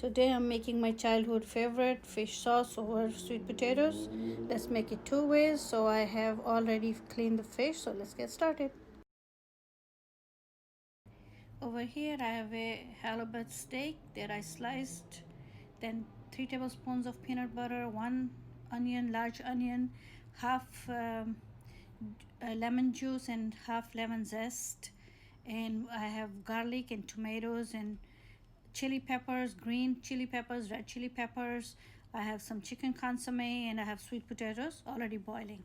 Today I'm making my childhood favorite fish sauce over sweet potatoes. Let's make it two ways. So I have already cleaned the fish, so let's get started. Over here I have a halibut steak that I sliced, then 3 tablespoons of peanut butter, 1 onion, large onion, half lemon juice and half lemon zest, and I have garlic and tomatoes and chili peppers, green chili peppers, red chili peppers. I have some chicken consomme and I have sweet potatoes already boiling.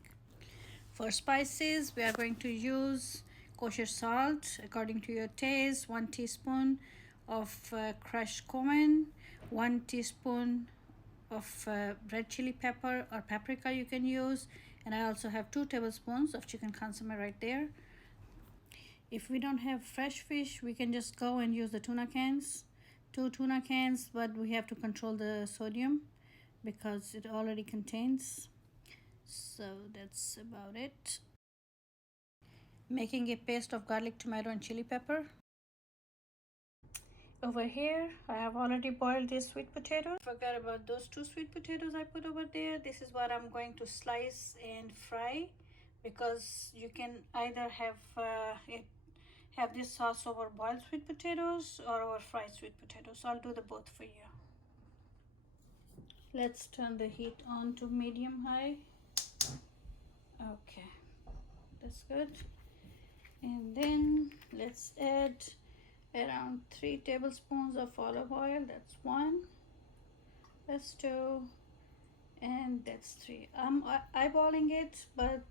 For spices, we are going to use kosher salt according to your taste, 1 teaspoon of crushed cumin, 1 teaspoon of red chili pepper or paprika you can use, and I also have 2 tablespoons of chicken consomme right there. If we don't have fresh fish, we can just go and use the tuna cans, 2 tuna cans, but we have to control the sodium because it already contains. So that's about it. Making a paste of garlic, tomato and chili pepper. Over here I have already boiled these sweet potatoes. Forgot about those 2 sweet potatoes I put over there. This is what I'm going to slice and fry, because you can either have this sauce over boiled sweet potatoes or over fried sweet potatoes. So I'll do the both for you. Let's turn the heat on to medium high. Okay, that's good. And then let's add around 3 tablespoons of olive oil. That's 1, that's 2, and that's 3. I'm eyeballing it, but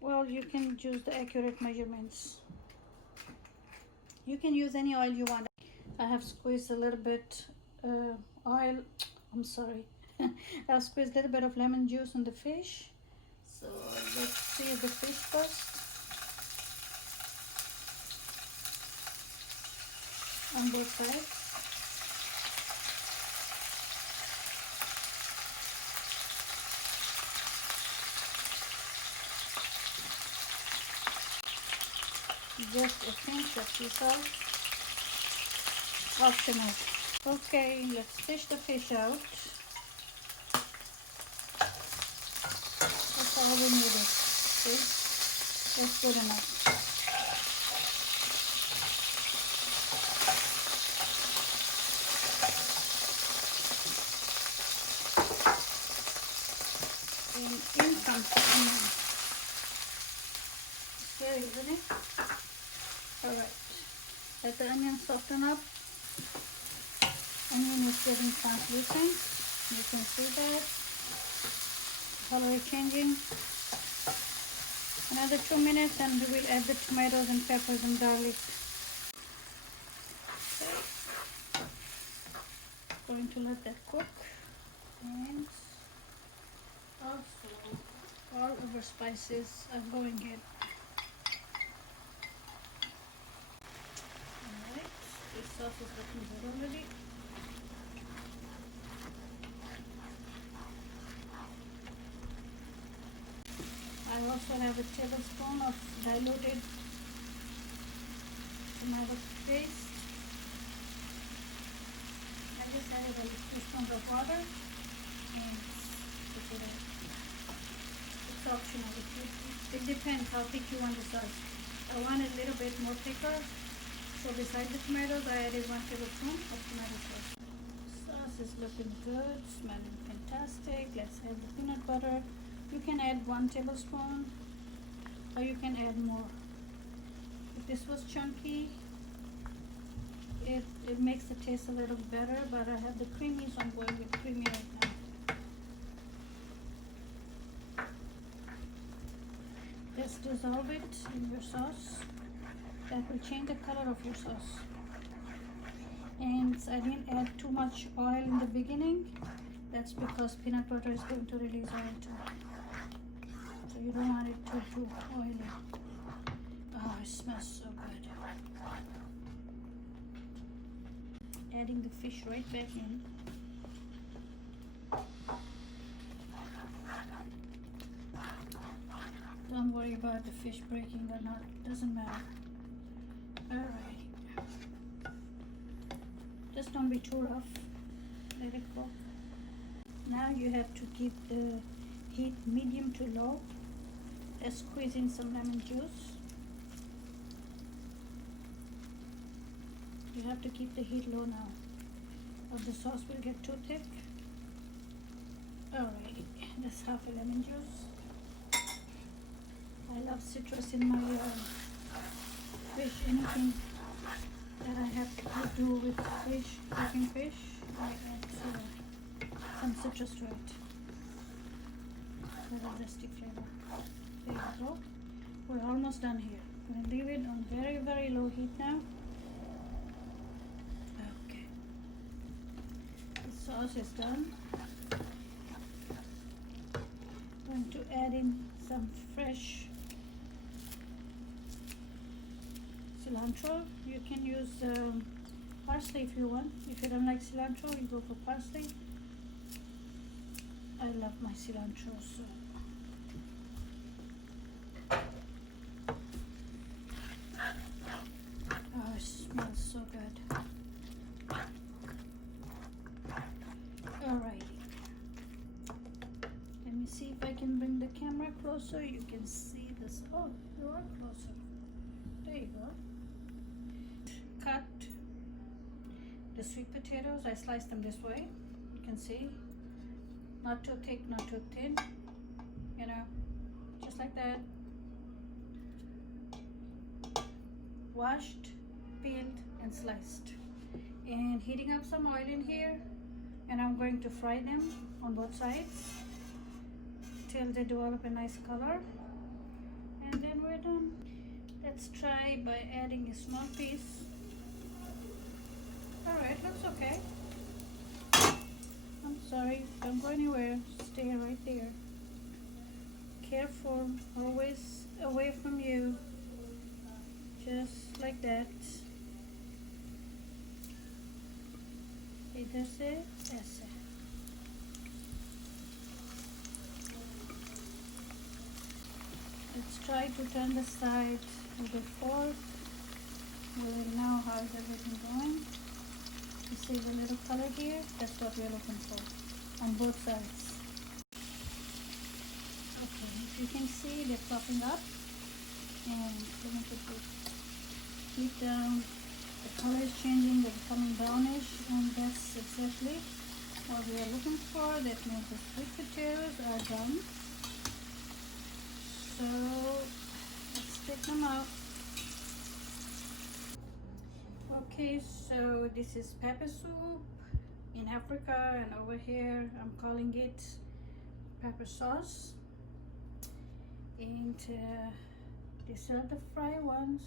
well, you can use the accurate measurements. You can use any oil you want. I have squeezed a little bit oil. I'm sorry. I've squeezed a little bit of lemon juice on the fish. So let's see the fish first. On both sides. Just a pinch of sea salt. Optional. Okay, let's fish the fish out. That's all we needed. See? That's good enough. And in comes the onion. Scary, isn't it? Alright. Let the onion soften up. Onion is getting translucent. You can see that. Color is changing. Another 2 minutes and we will add the tomatoes and peppers and garlic. Okay. Going to let that cook. And also all of our spices are going in. Alright, this sauce is looking good already. I also have a tablespoon of diluted tomato paste. I just added a 2 spoons of water and put it in. It's optional. It depends how thick you want the sauce. I want it a little bit more thicker, so besides the tomatoes, I added 1 tablespoon of tomato sauce. Sauce is looking good, smelling fantastic. Let's add the peanut butter. You can add 1 tablespoon or you can add more. If this was chunky, it makes the taste a little better, but I have the creamy, so I'm going with creamy right now. Just dissolve it in your sauce. That will change the color of your sauce. And I didn't add too much oil in the beginning. That's because peanut butter is going to release oil too. So you don't want it too oily. Oh, it smells so good. Adding the fish right back in. Don't worry about the fish breaking or not, doesn't matter. Alright. Just don't be too rough. Let it cook. Now you have to keep the heat medium to low. Let's squeeze in some lemon juice. You have to keep the heat low now, or the sauce will get too thick. Alrighty, that's half a lemon juice. I love citrus in my fish. Anything that I have to do with fish, cooking fish, I add some citrus to it. Little zesty flavor. There you go. We're almost done here. I'm gonna leave it on very, very low heat now. Okay. The sauce is done. I'm going to add in some fresh cilantro. You can use parsley if you want. If you don't like cilantro, you go for parsley. I love my cilantro, so oh, it smells so good. Alrighty. Let me see if I can bring the camera closer. You can see this. Oh, you are closer. There you go. Cut the sweet potatoes. I sliced them this way. You can see. Not too thick, not too thin. You know, just like that. Washed, peeled, and sliced. And heating up some oil in here. And I'm going to fry them on both sides till they develop a nice color. And then we're done. Let's try by adding a small piece. Alright, looks okay. I'm sorry, don't go anywhere. Stay right there. Careful, always away from you. Just like that. Ese. Let's try to turn the side with a fork. We will know how is everything going. You see the little color here? That's what we're looking for on both sides. Okay, if you can see, they're popping up. And let me put the heat down. The color is changing, they're becoming brownish, and that's exactly what we are looking for. That means the sweet potatoes are done. So let's take them out. Okay, so this is pepper soup in Africa, and over here I'm calling it pepper sauce. And these are the fried ones,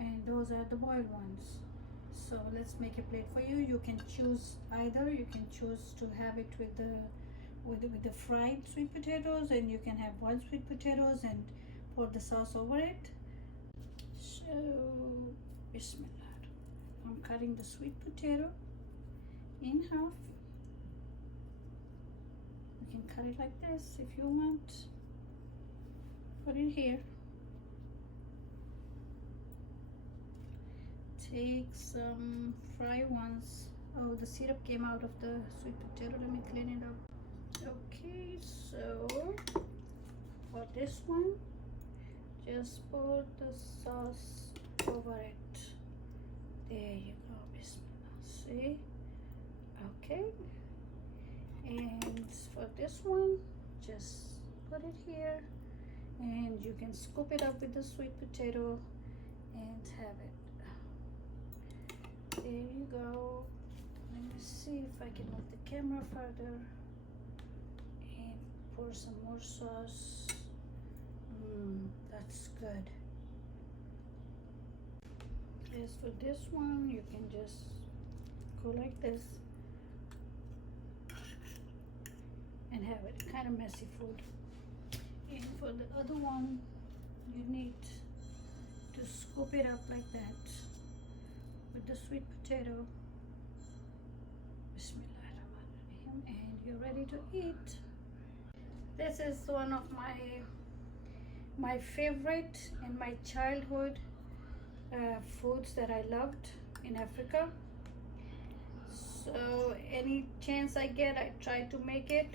and those are the boiled ones. So let's make a plate for you. You can choose either. You can choose to have it with the fried sweet potatoes, and you can have boiled sweet potatoes and pour the sauce over it. So bismillah. I'm cutting the sweet potato in half. You can cut it like this if you want. Put it here. Take some fry ones. Oh, the syrup came out of the sweet potato. Let me clean it up. Okay, so for this one, just pour the sauce over it. There you go. Bismillah. See? Okay. And for this one, just put it here, and you can scoop it up with the sweet potato and have it. There you go. Let me see if I can move the camera further and pour some more sauce. That's good. As for this one, you can just go like this and have it. Kind of messy food. And for the other one, you need to scoop it up like that with the sweet potato. Bismillahirrahmanirrahim. And you're ready to eat. This is one of my favorite in my childhood foods that I loved in Africa. So any chance I get, I try to make it.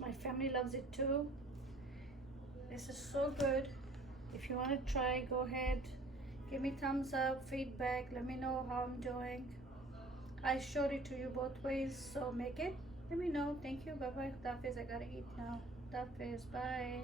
My family loves it too. This is so good. If you want to try, go ahead. Give me thumbs up, feedback. Let me know how I'm doing. I showed it to you both ways, so make it. Let me know. Thank you. Bye bye. Hafiz. I gotta eat now. Hafiz. Bye.